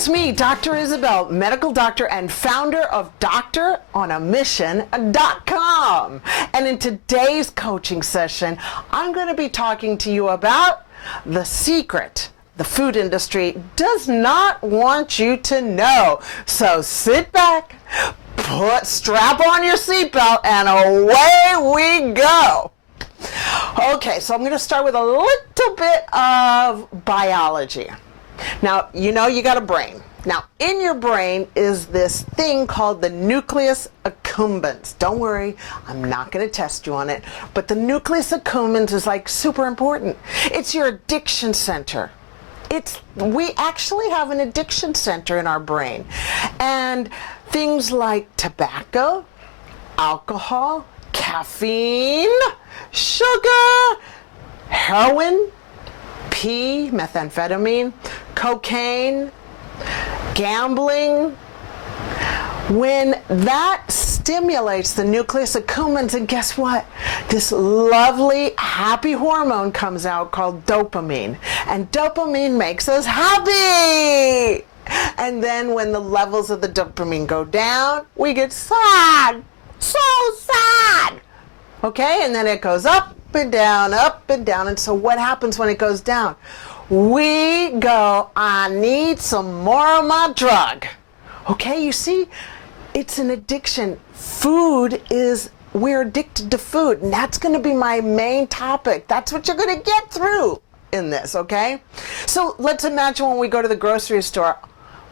it's me, Dr. Isabel, medical doctor and founder of Doctoronamission.com. And in today's coaching session, I'm going to be talking to you about the secret the food industry does not want you to know. So sit back, strap on your seatbelt, and away we go. Okay, so I'm going to start with a little bit of biology. Now, you know you got a brain. Now, in your brain is this thing called the nucleus accumbens. Don't worry, I'm not going to test you on it, but the nucleus accumbens is like super important. It's your addiction center. We actually have an addiction center in our brain. And things like tobacco, alcohol, caffeine, sugar, heroin, methamphetamine, cocaine, gambling, when that stimulates the nucleus accumbens, and guess what? This lovely, happy hormone comes out called dopamine. And dopamine makes us happy. And then when the levels of the dopamine go down, we get sad. So sad. Okay, and then it goes up and down, up and down. And so what happens when it goes down? We go, I need some more of my drug. Okay, you see, it's an addiction. We're addicted to food, and that's going to be my main topic. That's what you're going to get through in this, okay? So let's imagine when we go to the grocery store.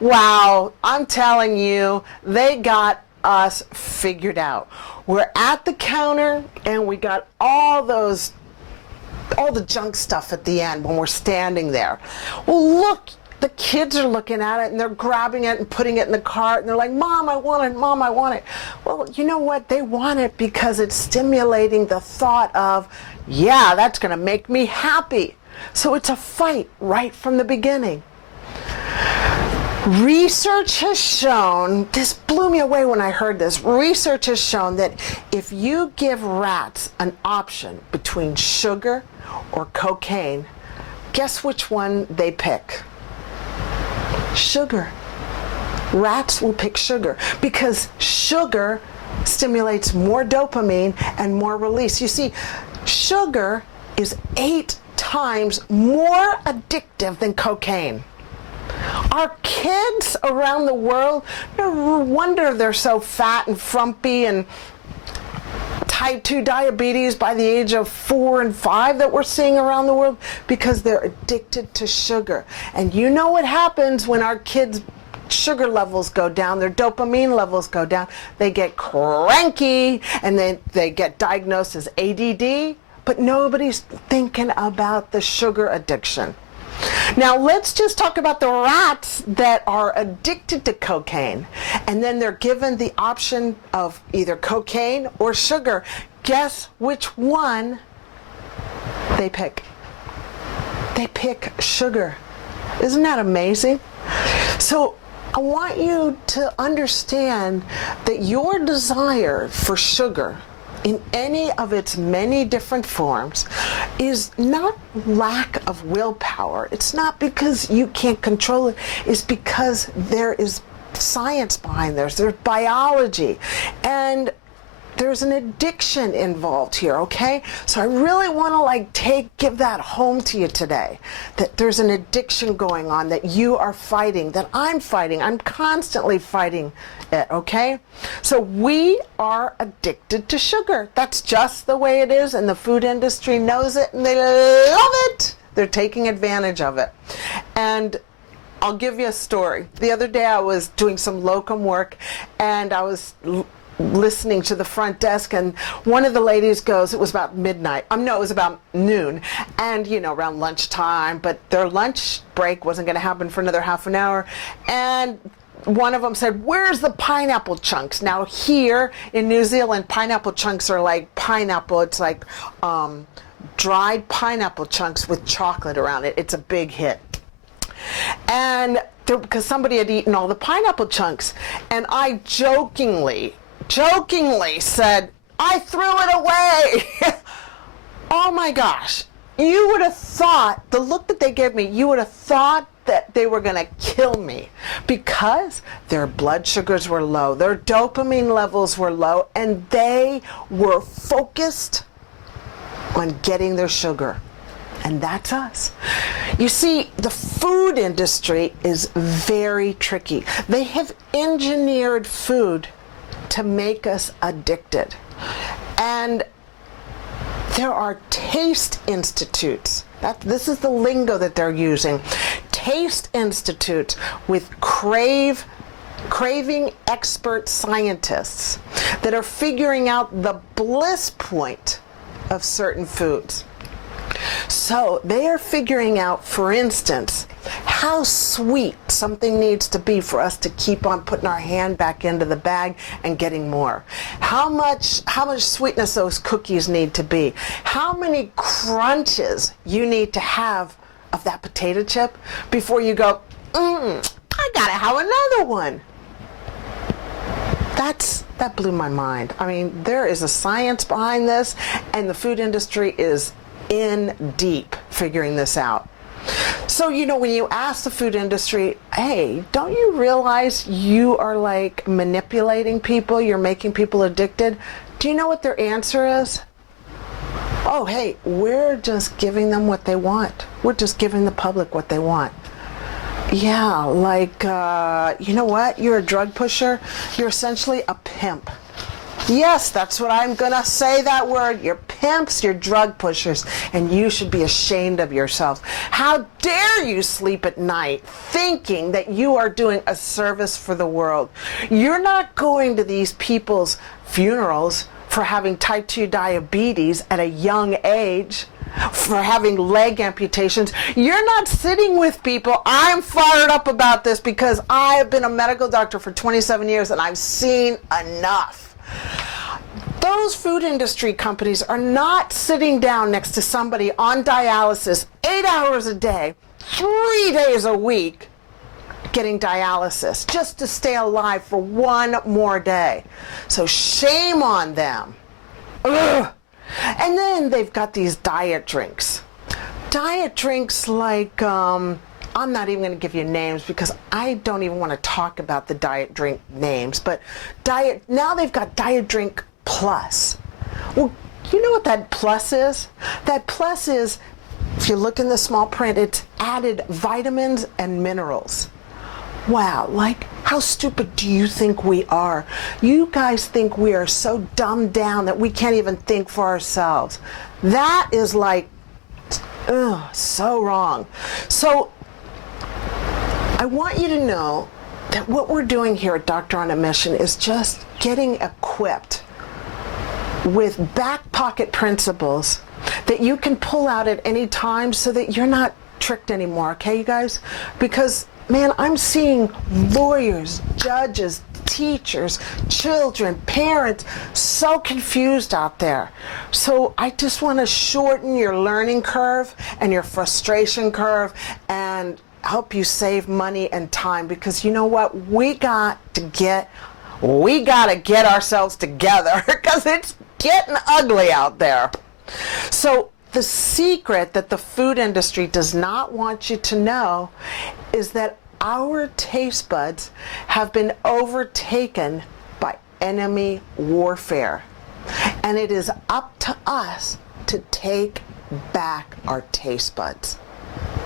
Wow, I'm telling you, they got us figured out. We're at the counter, and we got all the junk stuff at the end when we're standing there. Well, look, the kids are looking at it and they're grabbing it and putting it in the cart and they're like, Mom, I want it, Mom, I want it. Well, you know what? They want it because it's stimulating the thought of, yeah, that's going to make me happy. So it's a fight right from the beginning. Research has shown, this blew me away when I heard this, research has shown that if you give rats an option between sugar or cocaine, guess which one they pick? Sugar. Rats will pick sugar because sugar stimulates more dopamine and more release. You see, sugar is 8 times more addictive than cocaine. Our kids around the world, no wonder they're so fat and frumpy and type 2 diabetes by the age of 4 and 5 that we're seeing around the world, because they're addicted to sugar. And you know what happens when our kids' sugar levels go down, their dopamine levels go down, they get cranky and then they get diagnosed as ADD, but nobody's thinking about the sugar addiction. Now let's just talk about the rats that are addicted to cocaine, and then they're given the option of either cocaine or sugar. Guess which one they pick? They pick sugar. Isn't that amazing? So I want you to understand that your desire for sugar in any of its many different forms is not lack of willpower. It's not because you can't control it. It's because there is science behind this. There's biology. And there's an addiction involved here, okay? So I really want to give that home to you today, that there's an addiction going on that you are fighting, that I'm fighting. I'm constantly fighting it, okay? So we are addicted to sugar. That's just the way it is, and the food industry knows it, and they love it. They're taking advantage of it. And I'll give you a story. The other day I was doing some locum work, and I was listening to the front desk, and one of the ladies goes, it was about midnight, no, it was about noon, and around lunchtime, but their lunch break wasn't going to happen for another half an hour, and one of them said, where's the pineapple chunks? Now here in New Zealand, pineapple chunks are like pineapple, it's like dried pineapple chunks with chocolate around it. It's a big hit. And because somebody had eaten all the pineapple chunks, and I jokingly said, I threw it away. Oh my gosh. You would have thought, the look that they gave me, you would have thought that they were going to kill me because their blood sugars were low, their dopamine levels were low, and they were focused on getting their sugar. And that's us. You see, the food industry is very tricky. They have engineered food to make us addicted. And there are taste institutes. This is the lingo that they're using. Taste institutes with craving expert scientists that are figuring out the bliss point of certain foods. So they are figuring out, for instance, how sweet something needs to be for us to keep on putting our hand back into the bag and getting more. How much sweetness those cookies need to be. How many crunches you need to have of that potato chip before you go, I gotta have another one. That blew my mind. I mean, there is a science behind this, and the food industry is in deep figuring this out. So, when you ask the food industry, hey, don't you realize you are like manipulating people, you're making people addicted? Do you know what their answer is? Oh, hey, we're just giving them what they want. We're just giving the public what they want. Yeah, like, you know what? You're a drug pusher. You're essentially a pimp. Yes, that's what I'm going to say, that word. You're pimps, you're drug pushers, and you should be ashamed of yourselves. How dare you sleep at night thinking that you are doing a service for the world? You're not going to these people's funerals for having type 2 diabetes at a young age, for having leg amputations. You're not sitting with people. I'm fired up about this because I have been a medical doctor for 27 years and I've seen enough. Those food industry companies are not sitting down next to somebody on dialysis 8 hours a day, 3 days a week, getting dialysis just to stay alive for one more day. So shame on them. Ugh. And then they've got these diet drinks. Diet drinks like, I'm not even going to give you names because I don't even want to talk about the diet drink names, but now they've got Diet Drink Plus. Well, you know what that plus is? That plus is, if you look in the small print, it's added vitamins and minerals. Wow, like, how stupid do you think we are? You guys think we are so dumbed down that we can't even think for ourselves. That is like, so wrong. So, I want you to know that what we're doing here at Doctor on a Mission is just getting equipped with back pocket principles that you can pull out at any time so that you're not tricked anymore, okay, you guys? Because, man, I'm seeing lawyers, judges, teachers, children, parents, so confused out there. So I just want to shorten your learning curve and your frustration curve and help you save money and time, because you know what? We got to get ourselves together because it's getting ugly out there. So the secret that the food industry does not want you to know is that our taste buds have been overtaken by enemy warfare. And it is up to us to take back our taste buds.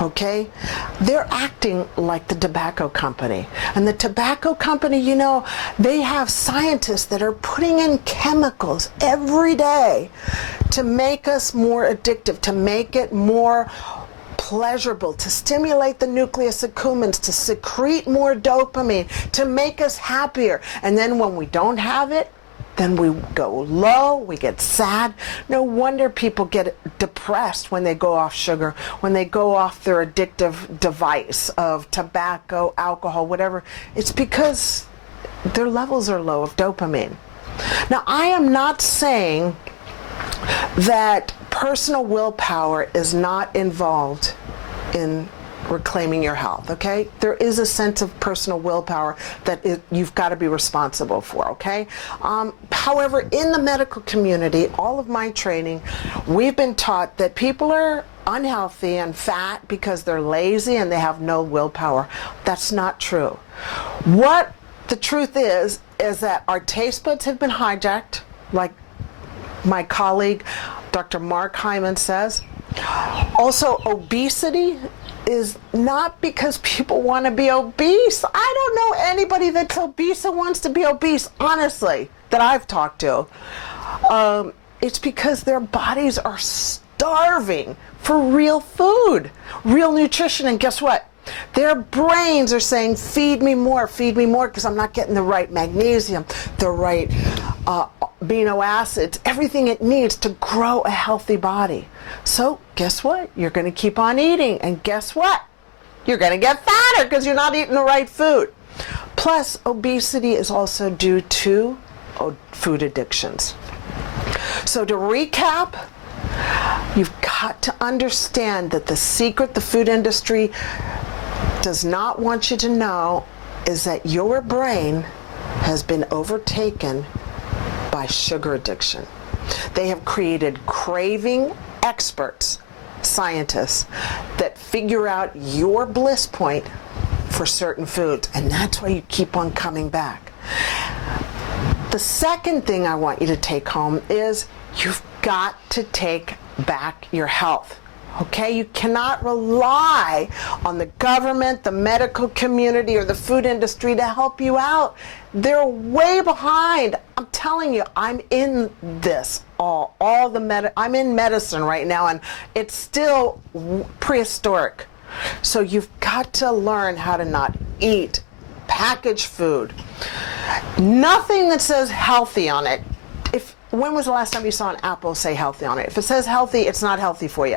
Okay? They're acting like the tobacco company. And the tobacco company, they have scientists that are putting in chemicals every day to make us more addictive, to make it more pleasurable, to stimulate the nucleus accumbens, to secrete more dopamine, to make us happier. And then when we don't have it, then we go low, we get sad. No wonder people get depressed when they go off sugar, when they go off their addictive device of tobacco, alcohol, whatever. It's because their levels are low of dopamine. Now, I am not saying that personal willpower is not involved in reclaiming your health, okay? There is a sense of personal willpower that you've got to be responsible for, okay? However, in the medical community, all of my training, we've been taught that people are unhealthy and fat because they're lazy and they have no willpower. That's not true. What the truth is that our taste buds have been hijacked, like my colleague Dr. Mark Hyman says. Also, obesity is not because people want to be obese. I don't know anybody that's obese and wants to be obese, honestly, that I've talked to. It's because their bodies are starving for real food, real nutrition, and guess what? Their brains are saying, feed me more, because I'm not getting the right magnesium, the right amino acids, everything it needs to grow a healthy body. So guess what? You're going to keep on eating, and guess what? You're going to get fatter because you're not eating the right food. Plus, obesity is also due to food addictions. So to recap, you've got to understand that the secret the food industry does not want you to know is that your brain has been overtaken by sugar addiction. They have created craving experts, scientists, that figure out your bliss point for certain foods, and that's why you keep on coming back. The second thing I want you to take home is you've got to take back your health. Okay, you cannot rely on the government, the medical community, or the food industry to help you out. They're way behind. I'm telling you, I'm in this I'm in medicine right now, and it's still prehistoric. So you've got to learn how to not eat packaged food. Nothing that says healthy on it. When was the last time you saw an apple say healthy on it? If it says healthy, it's not healthy for you.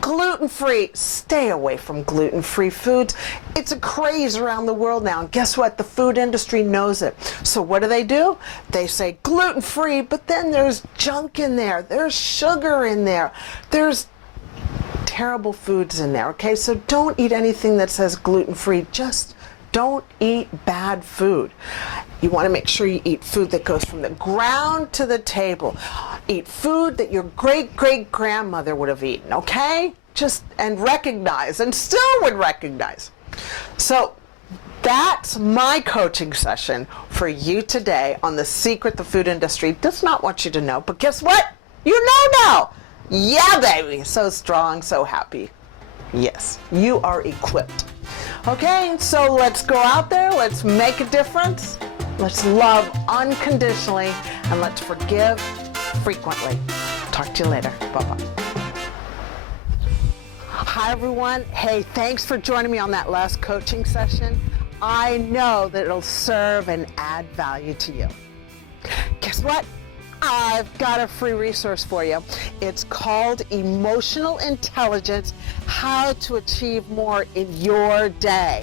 Gluten-free, stay away from gluten-free foods. It's a craze around the world now. And guess what? The food industry knows it. So what do? They say gluten-free, but then there's junk in there. There's sugar in there. There's terrible foods in there, okay? So don't eat anything that says gluten-free. Just don't eat bad food. You want to make sure you eat food that goes from the ground to the table. Eat food that your great-great-grandmother would have eaten, okay? And recognize, and still would recognize. So that's my coaching session for you today on the secret the food industry does not want you to know. But guess what? You know now. Yeah, baby. So strong, so happy. Yes, you are equipped. Okay, so let's go out there. Let's make a difference. Let's love unconditionally, and let's forgive frequently. Talk to you later. Bye-bye. Hi, everyone. Hey, thanks for joining me on that last coaching session. I know that it'll serve and add value to you. Guess what? I've got a free resource for you. It's called Emotional Intelligence: How to Achieve More in Your Day.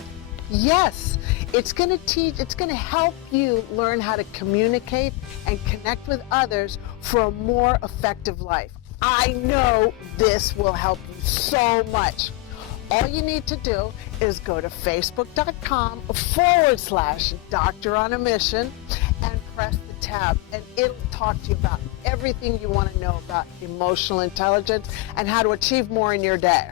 Yes, it's going to help you learn how to communicate and connect with others for a more effective life. I know this will help you so much. All you need to do is go to facebook.com/Doctoronamission and press the tab, and it'll talk to you about everything you want to know about emotional intelligence and how to achieve more in your day.